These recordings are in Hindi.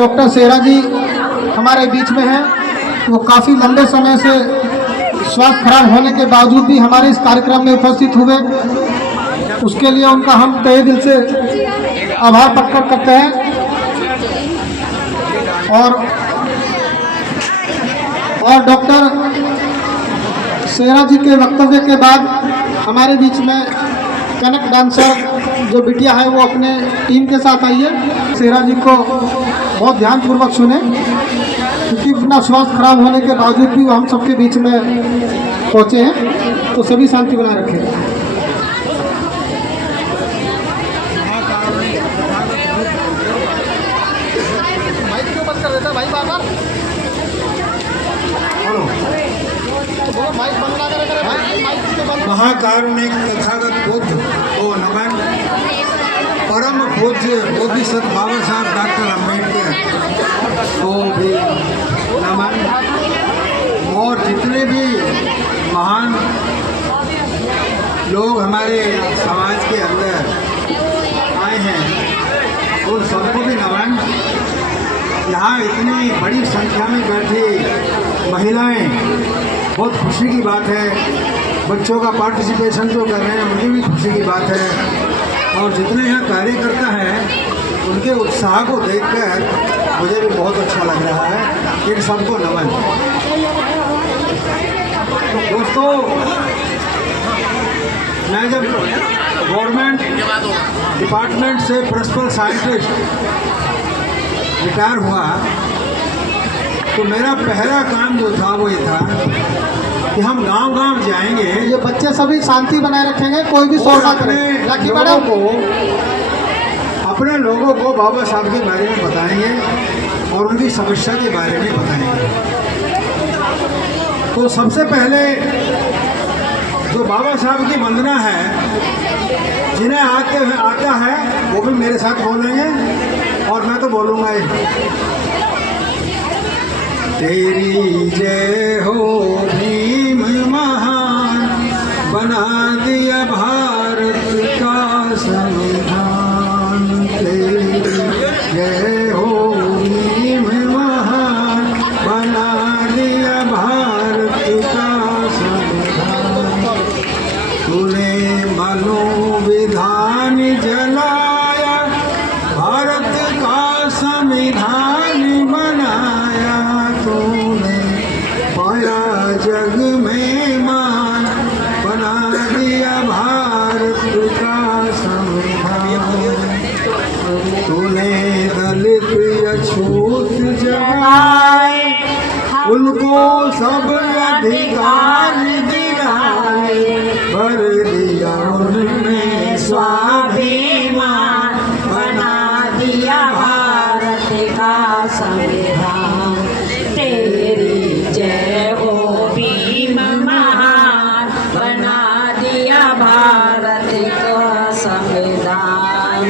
डॉक्टर सेहरा जी हमारे बीच में हैं। वो काफ़ी लंबे समय से स्वास्थ्य खराब होने के बावजूद भी हमारे इस कार्यक्रम में उपस्थित हुए, उसके लिए उनका हम तहे दिल से आभार प्रकट करते हैं। और डॉक्टर सेहरा जी के वक्तव्य के बाद हमारे बीच में कनक डांसर जो बिटिया है वो अपने टीम के साथ आई है। सेहरा जी को बहुत ध्यानपूर्वक सुने, क्योंकि अपना स्वास्थ्य खराब होने के बावजूद भी वो हम सबके बीच में पहुँचे हैं, तो सभी शांति बनाए रखें। महाकारुणिक तथागत बुद्ध को नमन। परम पूज्य बोधिसत्व बाबा साहब डॉक्टर अम्बेडकर को भी नमन। और जितने भी महान लोग हमारे समाज के अंदर आए हैं उन सबको भी नमन। यहाँ इतनी बड़ी संख्या में बैठी महिलाएं, बहुत खुशी की बात है। बच्चों का पार्टिसिपेशन जो कर रहे हैं उनकी भी खुशी की बात है। और जितने यहाँ कार्यकर्ता हैं उनके उत्साह को देखकर मुझे भी बहुत अच्छा लग रहा है। इन सबको नमन। दोस्तों, मैं जब गवर्नमेंट डिपार्टमेंट से प्रिंसिपल साइंटिस्ट रिटायर हुआ तो मेरा पहला काम जो था वो ये था कि हम गांव-गांव जाएंगे। ये बच्चे सभी शांति बनाए रखेंगे, कोई भी शोर ना करे। अपने लोगों को बाबा साहब के बारे में बताएंगे और उनकी समस्या के बारे में बताएंगे। तो सबसे पहले जो बाबा साहब की वंदना है, जिन्हें आता है वो भी मेरे साथ बोलेंगे और मैं तो बोलूँगा ही। तेरी जय हो भीम महान, बना दिया भारत का संविधान। तेरी जय हो भीम महान, बना दिया भारत का संविधान। तूने मनोविधान जलाया, भारत का संविधान बनाया। तूने पाया जग में मान, बना दिया भारत का संविधान। तूने दलित अछूत जगाए, उनको सब अधिकार दिलाए। भर दिया उनमें स्वाभिमान, बना दिया भारत का संविधान। तेरी जय हो भीम महान, बना दिया भारत का संविधान।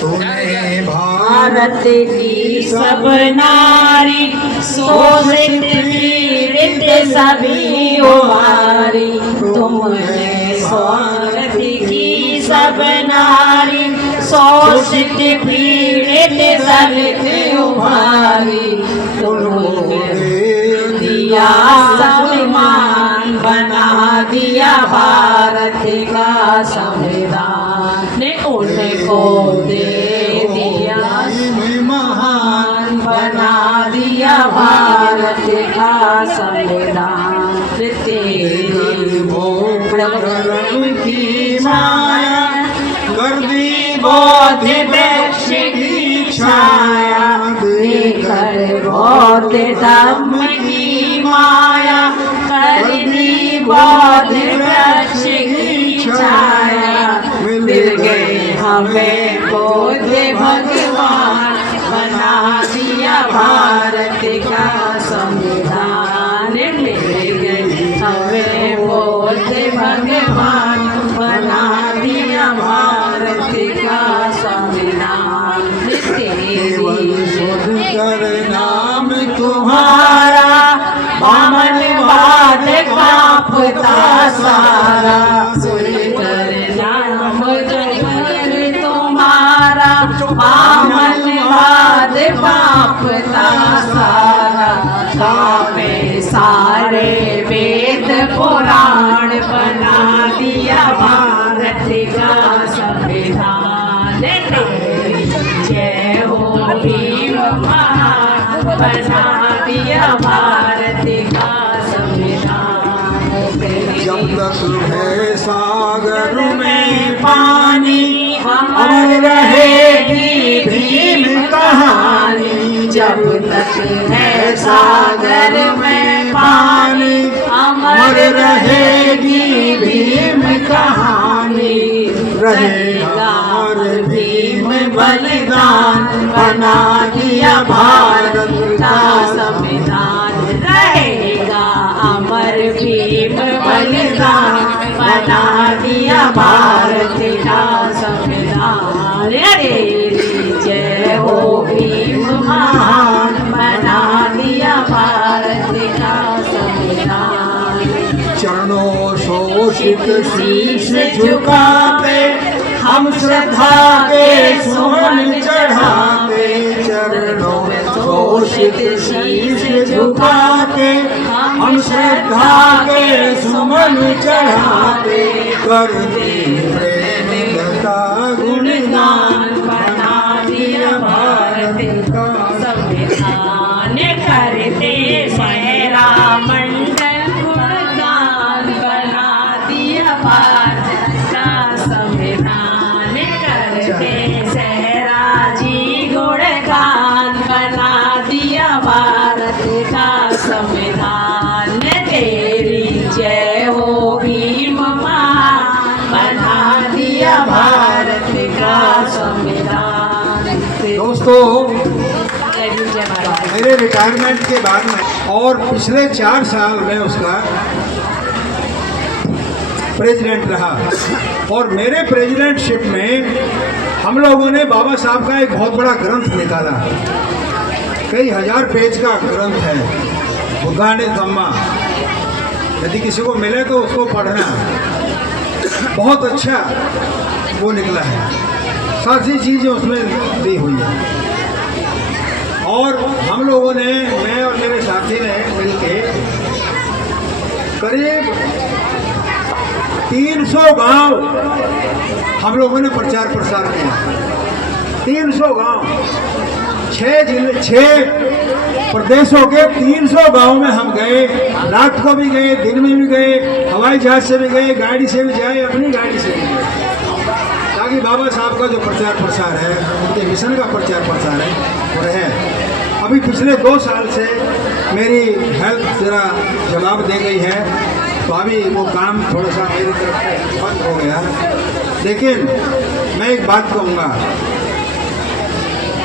तूने भारत की सब नारी शोषित पीड़ित सभी उबारी। तुमने स्वार्थ की सब नारी शोषित पीड़ित सभी उबारी। तुमने दिया सम्मान, बना दिया भारत का संविधान। उनको दे दिया महान, बना दिया भारत का संविधान। तेरी भोग की माया, कर दी बोध वृक्ष की छाया। देकर बोध धम्म की माया, कर दी बोध वृक्ष की छाया। मिल गए हमें बोध भगवान, बना दिया भारत का संविधान। मिल गए हमें बोध भगवान, बना दिया भारत का संविधान। केवल शुद्ध कर नाम तुम्हारा, बामनवाद कांपता सारा। सुनकर नाम तुम्हारा, बामनवाद कांपता सारा, कांपे सारे वेद पुराण, बना दिया भारत का संविधान। तेरी जय हो भीम महान, बना दिया भारत का संविधान। जब तक है सागर में पानी, अमर रहेगी भीम कहानी। जब तक है सागर में पानी, अमर रहेगी भीम कहानी। रहेगा और भीम बलिदान, बना दिया भारत का संविधान। रहेगा अमर भीम बलिदान, बना दिया भारत का संविधान। अरे जय हो भीम महान, बना दिया भारत का संविधान। चरणों शोषित शीश झुकाते, हम श्रद्धा के सुमन चढ़ाते। चरणों शोषित शीश झुकाते, हम श्रद्धा के सुमन चढ़ाते। करते प्रेम लता गुणगान, बना दिया भारत का संविधान। करते सहरा मंडल गुणगान, बना दिया भारत का संविधान। करते सहरा जी गुणगान, बना दिया भारत का संविधान। तेरी जय हो भीम महान, बना दिया भारत का संविधान। दोस्तों, जय भीम जय भारत। मेरे रिटायरमेंट के बाद में और पिछले 4 साल में उसका प्रेसिडेंट रहा, और मेरे प्रेसिडेंटशिप में हम लोगों ने बाबा साहब का एक बहुत बड़ा ग्रंथ निकाला। कई हजार पेज का ग्रंथ है, बुद्धाने धम्मा। यदि किसी को मिले तो उसको पढ़ना, बहुत अच्छा वो निकला है। सारी चीज़ें उसमें दी हुई है। और हम लोगों ने, मैं और मेरे साथी ने मिलके करीब 300 गांव हम लोगों ने प्रचार प्रसार किया। 300 गांव, 6 जिले, 6 प्रदेशों के 300 गांव में हम गए। रात को भी गए, दिन में भी गए, हवाई जहाज से भी गए, गाड़ी से भी जाए, अपनी गाड़ी से भी गए, ताकि बाबा साहब का जो प्रचार प्रसार है, उनके मिशन का प्रचार प्रसार है, वो रहे। अभी पिछले 2 साल से मेरी हेल्थ जरा जवाब दे गई है, तो अभी वो काम थोड़ा सा मेरी तरफ से बंद हो गया। लेकिन मैं एक बात कहूँगा,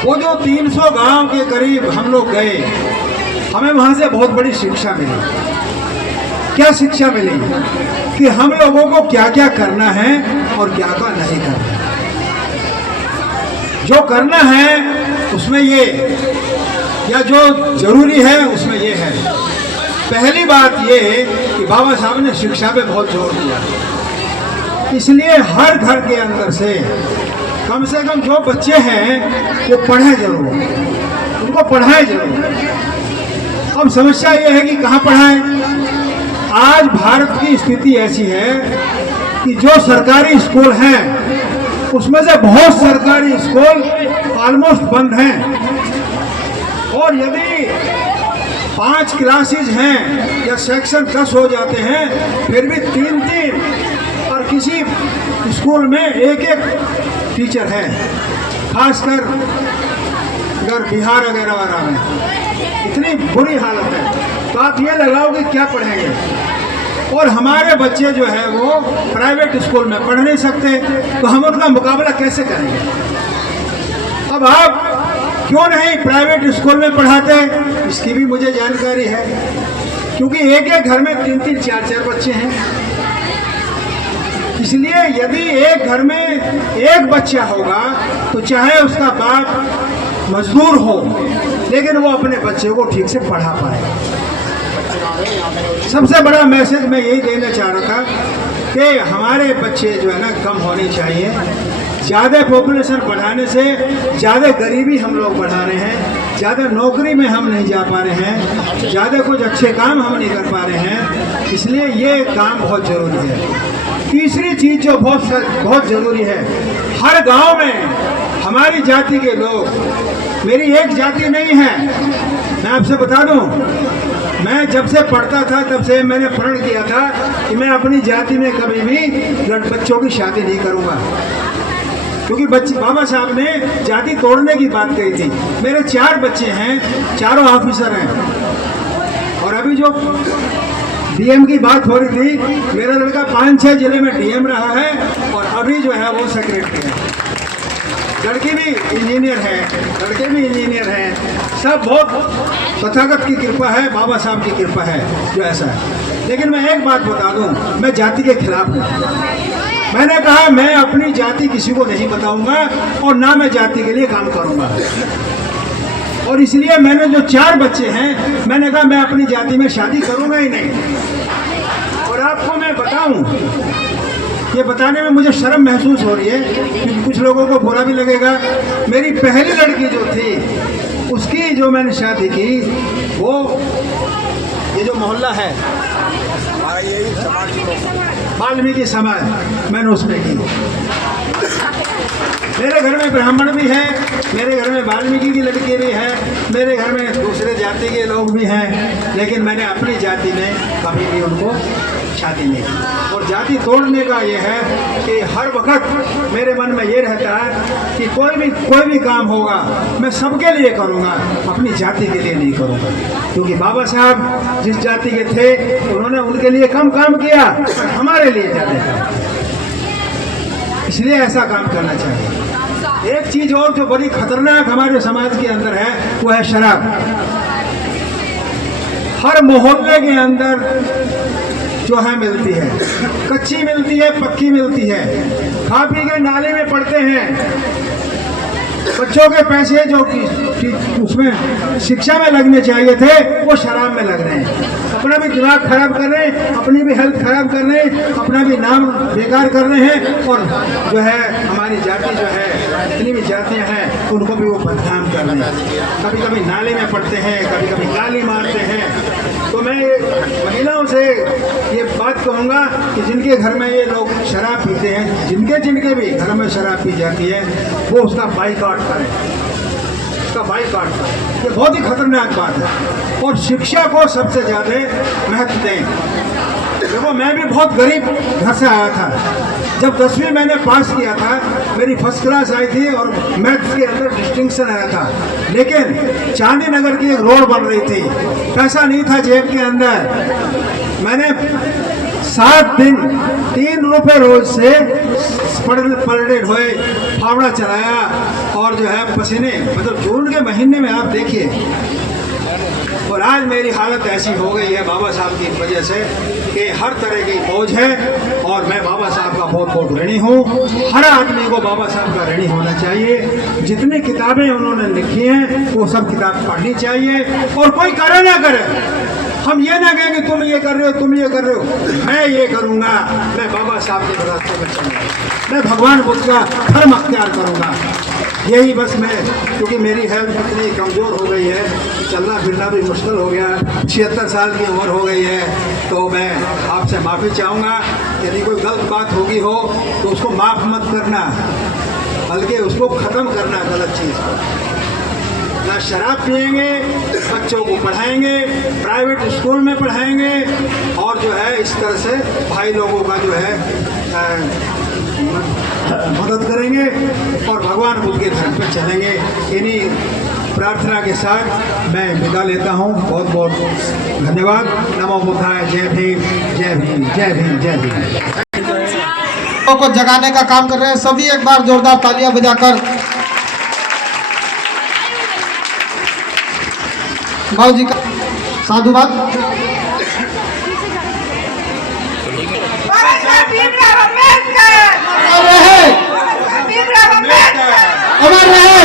वो जो 300 गांव के करीब हम लोग गए, हमें वहाँ से बहुत बड़ी शिक्षा मिली। क्या शिक्षा मिली? कि हम लोगों को क्या क्या करना है और क्या क्या नहीं करना। जो करना है उसमें ये, या जो जरूरी है उसमें ये है। पहली बात ये कि बाबा साहब ने शिक्षा पे बहुत जोर दिया, इसलिए हर घर के अंदर से कम जो बच्चे हैं वो पढ़े जरूर, उनको पढ़ाएं जरूर। अब समस्या ये है कि कहाँ पढ़ाएं। आज भारत की स्थिति ऐसी है कि जो सरकारी स्कूल हैं उसमें से बहुत सरकारी स्कूल ऑलमोस्ट बंद हैं, और यदि 5 क्लासेज हैं या सेक्शन 10 हो जाते हैं, फिर भी 3-3, और किसी स्कूल में 1-1 टीचर है, खासकर अगर बिहार वगैरह में इतनी बुरी हालत है। तो आप ये लगाओ कि क्या पढ़ेंगे। और हमारे बच्चे जो है वो प्राइवेट स्कूल में पढ़ नहीं सकते, तो हम उनका मुकाबला कैसे करेंगे। अब आप क्यों नहीं प्राइवेट स्कूल में पढ़ाते, इसकी भी मुझे जानकारी है, क्योंकि एक घर में 3-3, 4-4 बच्चे हैं। इसलिए यदि एक घर में एक बच्चा होगा तो चाहे उसका बाप मजदूर हो, लेकिन वो अपने बच्चे को ठीक से पढ़ा पाए। सबसे बड़ा मैसेज मैं यही देना चाह रहा था कि हमारे बच्चे जो है ना कम होने चाहिए। ज़्यादा पॉपुलेशन बढ़ाने से ज़्यादा गरीबी हम लोग बढ़ा रहे हैं, ज़्यादा नौकरी में हम नहीं जा पा रहे हैं, ज़्यादा कुछ अच्छे काम हम नहीं कर पा रहे हैं, इसलिए ये काम बहुत ज़रूरी है। तीसरी चीज़ जो बहुत ज़रूरी है, हर गांव में हमारी जाति के लोग, मेरी एक जाति नहीं है, मैं आपसे बता दूं, मैं जब से पढ़ता था तब से मैंने प्रण किया था कि मैं अपनी जाति में कभी भी बच्चों की शादी नहीं करूंगा, क्योंकि बाबा साहब ने जाति तोड़ने की बात कही थी। मेरे 4 बच्चे हैं, चारों ऑफिसर हैं, और अभी जो डीएम की बात हो रही थी, मेरा लड़का 5-6 जिले में डीएम रहा है और अभी जो है वो सेक्रेटरी है। लड़की भी इंजीनियर है, लड़के भी इंजीनियर हैं, सब बहुत तथागत की कृपा है, बाबा साहब की कृपा है जो ऐसा है। लेकिन मैं एक बात बता दूं, मैं जाति के खिलाफ हूँ। मैंने कहा मैं अपनी जाति किसी को नहीं बताऊंगा और ना मैं जाति के लिए काम करूंगा, और इसलिए मैंने जो 4 बच्चे हैं, मैंने कहा मैं अपनी जाति में शादी करूंगा ही नहीं। और आपको मैं बताऊं, ये बताने में मुझे शर्म महसूस हो रही है, क्योंकि कुछ लोगों को बुरा भी लगेगा। मेरी पहली लड़की जो थी, उसकी जो मैंने शादी की, वो ये जो मोहल्ला है वाल्मीकि समाज, मैंने उसमें की। मेरे घर में ब्राह्मण भी है, मेरे घर में वाल्मीकि की लड़की भी है, मेरे घर में दूसरे जाति के लोग भी हैं, लेकिन मैंने अपनी जाति में कभी भी उनको शादी नहीं की। और जाति तोड़ने का ये है कि हर वक्त मेरे मन में ये रहता है कि कोई भी काम होगा मैं सबके लिए करूँगा, अपनी जाति के लिए नहीं करूँगा, क्योंकि बाबा साहब जिस जाति के थे उन्होंने उनके लिए कम काम किया, हमारे लिए ज़्यादा किया, इसलिए ऐसा काम करना चाहिए। एक चीज़ और जो बड़ी खतरनाक हमारे समाज के अंदर है, वो है शराब। हर मोहल्ले के अंदर जो है मिलती है, कच्ची मिलती है, पक्की मिलती है, खा पी के नाले में पड़ते हैं। बच्चों के पैसे जो उसमें शिक्षा में लगने चाहिए थे, वो शराब में लग रहे हैं। अपना भी दिमाग खराब कर रहे हैं, अपनी भी हेल्थ खराब कर रहे हैं, अपना भी नाम बेकार कर रहे हैं, और जो है हमारी जाति जो है, जितनी भी जातियां हैं उनको भी वो बदनाम कर रहे हैं। कभी कभी नाले में पड़ते हैं, कभी कभी गाली मारते हैं। तो मैं महिलाओं से ये बात कहूँगा कि जिनके घर में ये लोग शराब पीते हैं, जिनके भी घर में शराब पी जाती है, वो उसका बाइकआउट करें, उसका बाइकआउट करें। ये बहुत ही खतरनाक बात है, और शिक्षा को सबसे ज़्यादा महत्व दें। देखो, मैं भी बहुत गरीब घर से आया था। जब 10वीं मैंने पास किया था, मेरी फर्स्ट क्लास आई थी और मैथ्स के अंदर डिस्टिंक्शन आया था, लेकिन चांदी नगर की एक रोड बन रही थी, पैसा नहीं था जेब के अंदर। मैंने 7 दिन 3 रुपये रोज से पर डे हुए फावड़ा चलाया, और जो है पसीने, मतलब जून के महीने में आप देखिए। और आज मेरी हालत ऐसी हो गई है बाबा साहब की वजह से कि हर तरह की फौज है, और मैं बाबा साहब का बहुत बहुत ऋणी हूँ। हर आदमी को बाबा साहब का ऋणी होना चाहिए। जितनी किताबें उन्होंने लिखी हैं वो सब किताब पढ़नी चाहिए, और कोई करे ना करे, हम ये ना कहें कि तुम ये कर रहे हो, तुम ये कर रहे हो, मैं ये करूँगा, मैं बाबा साहब के रास्ते में चलूँगा, मैं भगवान बुद्ध का धर्म अख्तियार करूँगा। यही बस मैं, क्योंकि मेरी हेल्थ इतनी कमज़ोर हो गई है, चलना फिरना भी मुश्किल हो गया, 76 साल की उम्र हो गई है, तो मैं आपसे माफ़ी चाहूँगा। यदि कोई गलत बात होगी हो तो उसको माफ़ मत करना, बल्कि उसको ख़त्म करना गलत चीज़ को। ना शराब पिएंगे, बच्चों को पढ़ाएंगे, प्राइवेट स्कूल में पढ़ाएंगे, और जो है इस तरह से भाई लोगों का जो है मदद करेंगे, और भगवान बुद्ध के धर्म पर चलेंगे। इन्हीं प्रार्थना के साथ मैं विदा लेता हूँ। बहुत बहुत धन्यवाद। नमो बुद्धाय। जय भीम, जय भीम, जय भीम, जय भीम। लोगों को जगाने का काम कर रहे हैं सभी, एक बार जोरदार तालियां बजाकर भाव जी का साधुवाद। अमर रहे,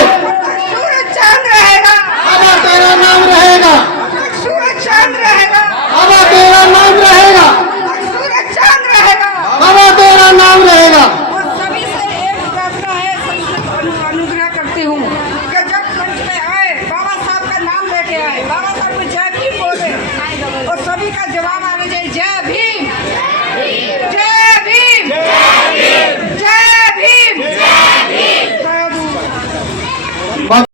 सूरज चांद रहेगा, अमर तेरा नाम रहेगा, सूरज चांद रहेगा, अमर तेरा नाम रहेगा, सूरज चांद रहेगा, अमर तेरा नाम रहेगा। और सभी से एक प्रार्थना है, सबसे अनुग्रह करती हूँ कि जब मंच में आए बाबा साहब का लेके आए बाबा